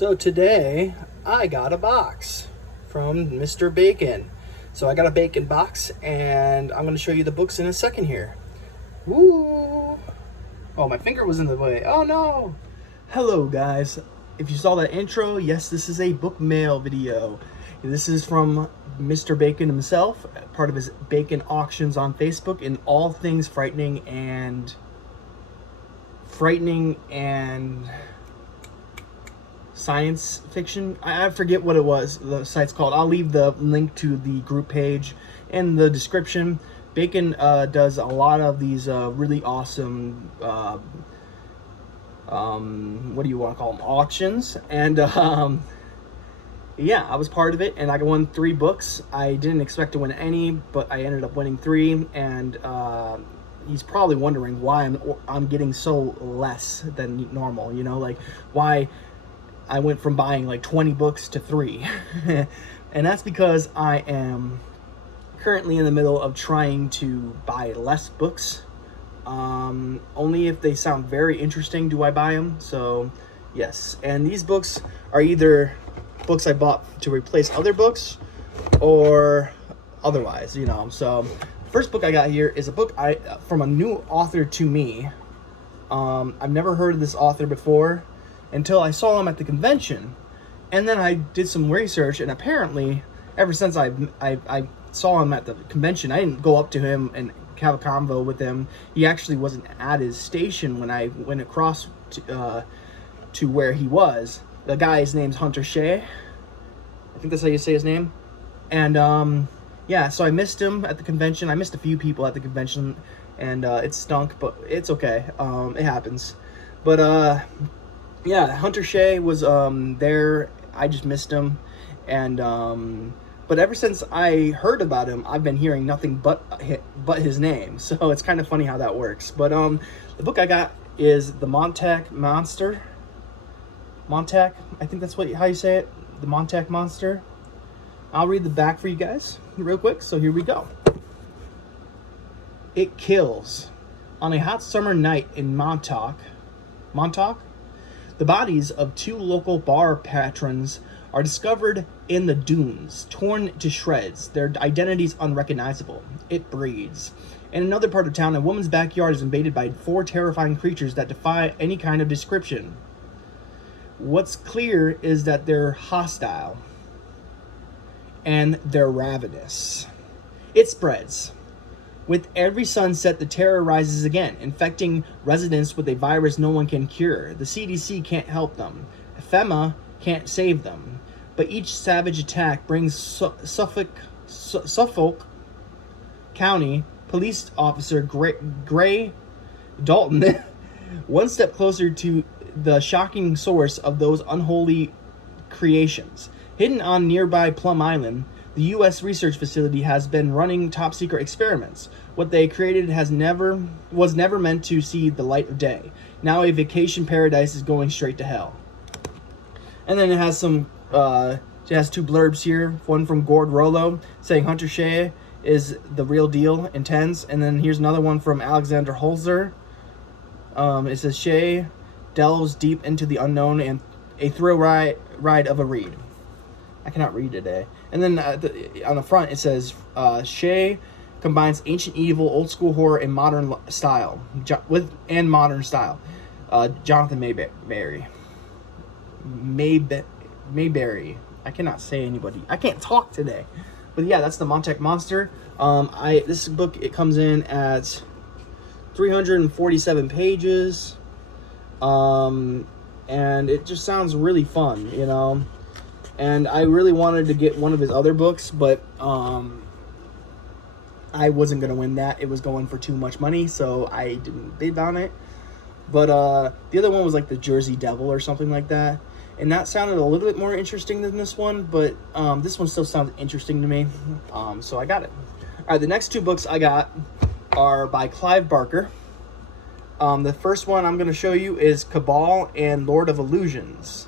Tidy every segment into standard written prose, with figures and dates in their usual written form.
So today I got a box from Mr. Bacon. So I got a bacon box and I'm going to show you the books in a second here. Woo! Oh, my finger was in the way. Oh no! Hello guys. If you saw that intro, yes, this is a book mail video. This is from Mr. Bacon himself, part of his Bacon auctions on Facebook, in all things frightening and science fiction. I forget what it was, the site's called. I'll leave the link to the group page in the description. Bacon does a lot of these really awesome what do you want to call them, auctions, and yeah, I was part of it and I won 3 books. I didn't expect to win any, but I ended up winning 3, and he's probably wondering why I'm getting so less than normal, you know, like why I went from buying like 20 books to 3. And that's because I am currently in the middle of trying to buy less books. Only if they sound very interesting do I buy them. So yes, and these books are either books I bought to replace other books or otherwise, you know. So first book I got here is a book from a new author to me. I've never heard of this author before until I saw him at the convention, and then I did some research, and apparently ever since I saw him at the convention, I didn't go up to him and have a convo with him. He actually wasn't at his station when I went across to where he was. The guy's name's Hunter Shea. I think that's how you say his name. And yeah, so I missed him at the convention. I missed a few people at the convention, and it stunk, but it's okay. It happens. But yeah, Hunter Shea was there. I just missed him, and but ever since I heard about him, I've been hearing nothing but his name. So it's kind of funny how that works. But the book I got is the Montag Monster. Montag, I think that's how you say it. The Montag Monster. I'll read the back for you guys real quick. So here we go. It kills. On a hot summer night in Montag, the bodies of 2 local bar patrons are discovered in the dunes, torn to shreds, their identities unrecognizable. It breeds. In another part of town, a woman's backyard is invaded by 4 terrifying creatures that defy any kind of description. What's clear is that they're hostile, and they're ravenous. It spreads. With every sunset, the terror rises again, infecting residents with a virus no one can cure. The CDC can't help them. FEMA can't save them. But each savage attack brings Suffolk County Police Officer Gray Dalton one step closer to the shocking source of those unholy creations. Hidden on nearby Plum Island, the U.S. research facility has been running top-secret experiments. What they created was never meant to see the light of day. Now a vacation paradise is going straight to hell. And then it has some, it has 2 blurbs here. One from Gord Rollo saying Hunter Shea is the real deal, intense. And then here's another one from Alexander Holzer. It says Shea delves deep into the unknown and a thrill ride of a read. I cannot read today. And then on the front it says Shea combines ancient evil, old school horror, and modern style. Modern style. Jonathan Mayberry. I cannot say anybody. I can't talk today. But yeah, that's the Montag Monster. This book, it comes in at 347 pages. And it just sounds really fun, you know. And I really wanted to get one of his other books, but I wasn't going to win that. It was going for too much money, so I didn't bid on it. But the other one was like the Jersey Devil or something like that. And that sounded a little bit more interesting than this one, but this one still sounds interesting to me. So I got it. All right, the next 2 books I got are by Clive Barker. The first one I'm going to show you is Cabal and Lord of Illusions.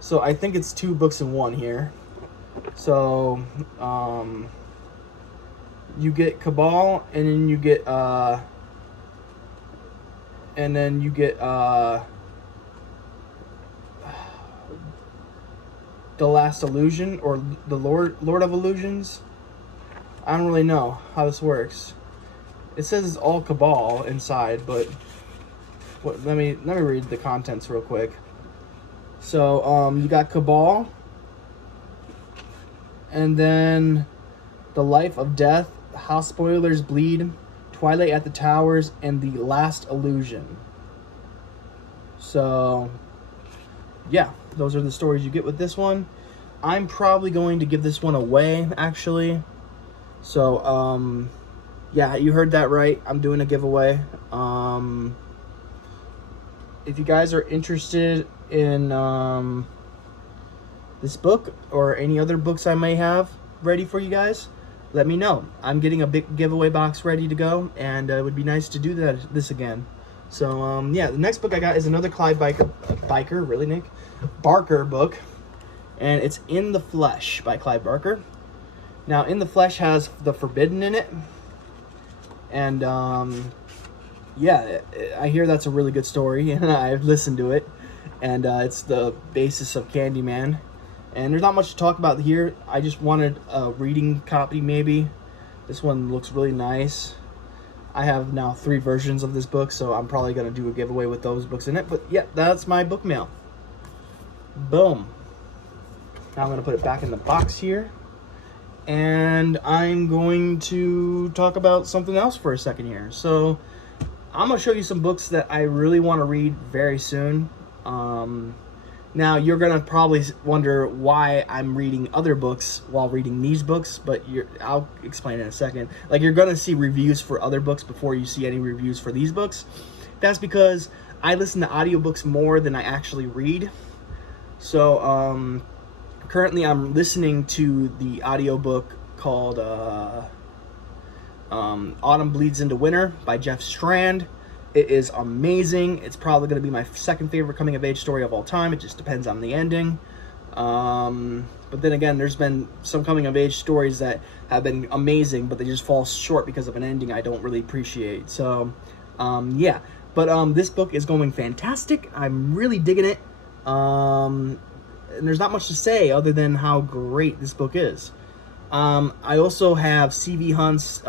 So I think it's 2 books in one here. So you get Cabal, and then you get The Last Illusion, or the Lord of Illusions. I don't really know how this works. It says it's all Cabal inside, but let me read the contents real quick. So you got Cabal, and then The Life of Death, How Spoilers Bleed, Twilight at the Towers, and The Last Illusion. So yeah, those are the stories you get with this one. I'm probably going to give this one away, actually. So yeah, you heard that right. I'm doing a giveaway. If you guys are interested in this book or any other books I may have ready for you guys, let me know. I'm getting a big giveaway box ready to go, and it would be nice to do this again. So yeah, the next book I got is another Clive Barker, really, Nick? Barker book, and it's In the Flesh by Clive Barker. Now, In the Flesh has the forbidden in it, and yeah, I hear that's a really good story, and I've listened to it, and it's the basis of Candyman. And there's not much to talk about here. I just wanted a reading copy, maybe. This one looks really nice. I have now 3 versions of this book, so I'm probably going to do a giveaway with those books in it. But yeah, that's my book mail. Boom. Now I'm going to put it back in the box here. And I'm going to talk about something else for a second here. So I'm going to show you some books that I really want to read very soon. Now, you're going to probably wonder why I'm reading other books while reading these books, but I'll explain in a second. Like, you're going to see reviews for other books before you see any reviews for these books. That's because I listen to audiobooks more than I actually read. So, currently I'm listening to the audiobook called Autumn Bleeds into Winter by Jeff Strand. It is amazing. It's probably going to be my second favorite coming-of-age story of all time. It just depends on the ending. But then again, there's been some coming-of-age stories that have been amazing, but they just fall short because of an ending I don't really appreciate. So, yeah. But this book is going fantastic. I'm really digging it. And there's not much to say other than how great this book is. I also have C.V. Hunt's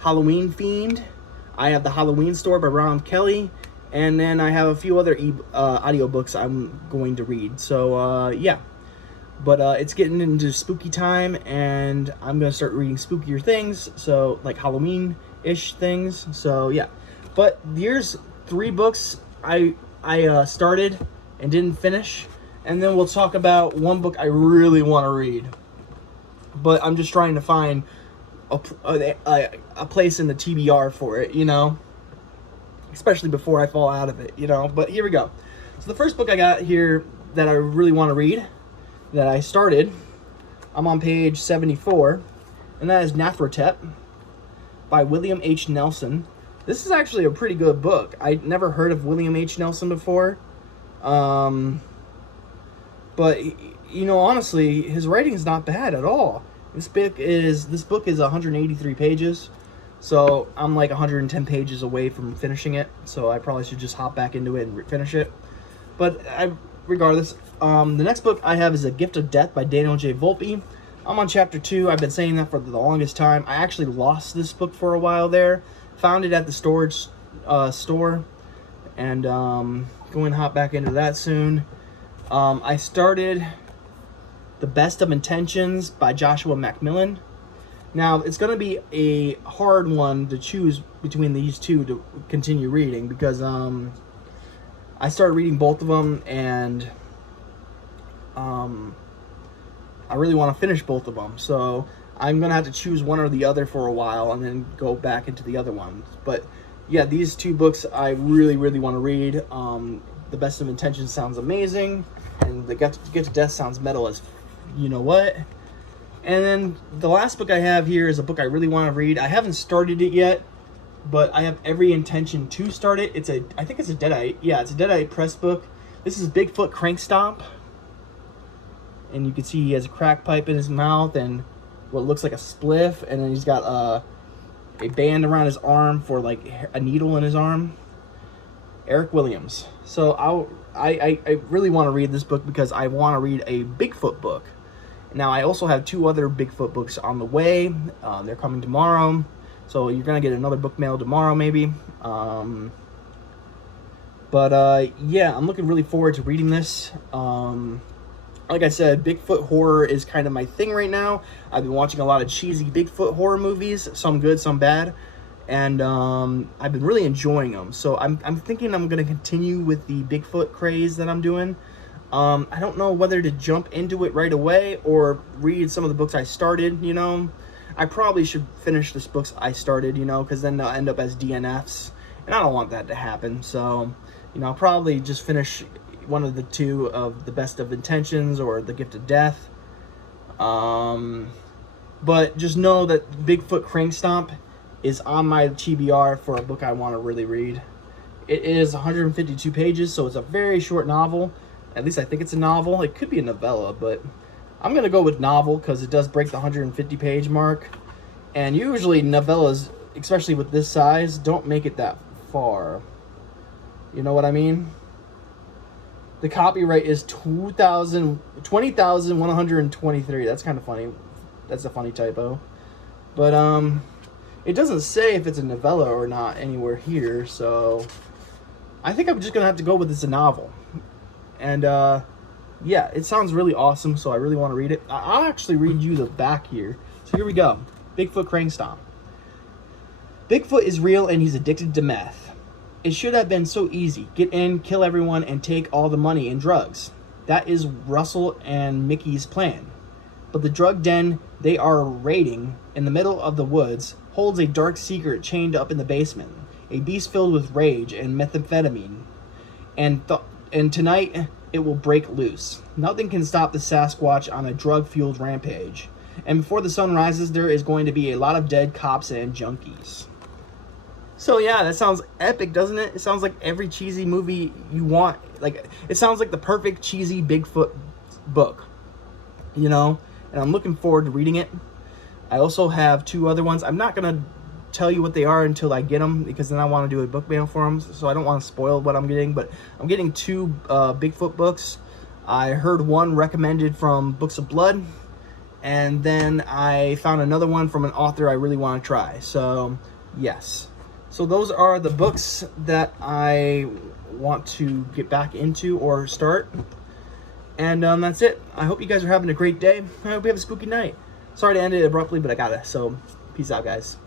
Halloween Fiend. I have The Halloween Store by Ron Kelly, and then I have a few other audiobooks I'm going to read. So, yeah. But it's getting into spooky time, and I'm going to start reading spookier things, so, like Halloween-ish things. So, yeah. But here's 3 books I started and didn't finish, and then we'll talk about one book I really want to read. But I'm just trying to find a place in the TBR for it, you know, especially before I fall out of it, you know. But here we go. So the first book I got here that I really want to read, that I started, I'm on page 74, and that is Nathrotep by William H. Nelson. This is actually a pretty good book. I'd never heard of William H. Nelson before, but you know, honestly, his writing is not bad at all. This book is 183 pages, so I'm like 110 pages away from finishing it, so I probably should just hop back into it and finish it. But regardless, the next book I have is A Gift of Death by Daniel J. Volpe. I'm on chapter 2. I've been saying that for the longest time. I actually lost this book for a while there. Found it at the storage store, and going to hop back into that soon. I started The Best of Intentions by Joshua Macmillan. Now, it's going to be a hard one to choose between these two to continue reading, because I started reading both of them, and I really want to finish both of them. So I'm going to have to choose one or the other for a while and then go back into the other ones. But yeah, these 2 books I really, really want to read. The Best of Intentions sounds amazing, and The Gift of Death sounds metal as you know what. And then the last book I have here is a book I really want to read. I haven't started it yet, but I have every intention to start it. I think it's a Deadite. Yeah, it's a Deadite press book. This is Bigfoot Crankstomp. And you can see he has a crack pipe in his mouth and what looks like a spliff, and then he's got a band around his arm for like a needle in his arm. Eric Williams. So I really want to read this book because I want to read a Bigfoot book. Now, I also have 2 other Bigfoot books on the way. They're coming tomorrow. So you're going to get another book mail tomorrow, maybe. Yeah, I'm looking really forward to reading this. Like I said, Bigfoot horror is kind of my thing right now. I've been watching a lot of cheesy Bigfoot horror movies, some good, some bad, and I've been really enjoying them. So I'm thinking I'm going to continue with the Bigfoot craze that I'm doing. I don't know whether to jump into it right away or read some of the books I started, you know. I probably should finish this books I started, you know, because then they'll end up as DNFs, and I don't want that to happen. So, you know, I'll probably just finish one of the 2 of The Best of Intentions or The Gift of Death. But just know that Bigfoot Crank Stomp is on my TBR for a book I want to really read. It is 152 pages, so it's a very short novel. At least I think it's a novel. It could be a novella, but I'm going to go with novel because it does break the 150 page mark. And usually novellas, especially with this size, don't make it that far. You know what I mean? The copyright is 20,123. That's kind of funny. That's a funny typo. But it doesn't say if it's a novella or not anywhere here, so I think I'm just going to have to go with it's a novel. And yeah, it sounds really awesome, so I really want to read it. I'll actually read you the back here. So here we go. Bigfoot Crank Stomp. Bigfoot is real and he's addicted to meth. It should have been so easy. Get in, kill everyone, and take all the money and drugs. That is Russell and Mickey's plan. But the drug den they are raiding in the middle of the woods holds a dark secret chained up in the basement. A beast filled with rage and methamphetamine. And tonight, it will break loose. Nothing can stop the Sasquatch on a drug-fueled rampage. And before the sun rises, there is going to be a lot of dead cops and junkies. So yeah, that sounds epic, doesn't it? It sounds like every cheesy movie you want. Like, it sounds like the perfect cheesy Bigfoot book, you know? And I'm looking forward to reading it. I also have 2 other ones. I'm not going to tell you what they are until I get them, because then I want to do a book mail for them, so I don't want to spoil what I'm getting. But I'm getting 2 Bigfoot books. I heard one recommended from Books of Blood, and then I found another one from an author I really want to try. So yes, so those are the books that I want to get back into or start. And that's it. I hope you guys are having a great day. I hope you have a spooky night. Sorry to end it abruptly, but I gotta. So peace out, guys.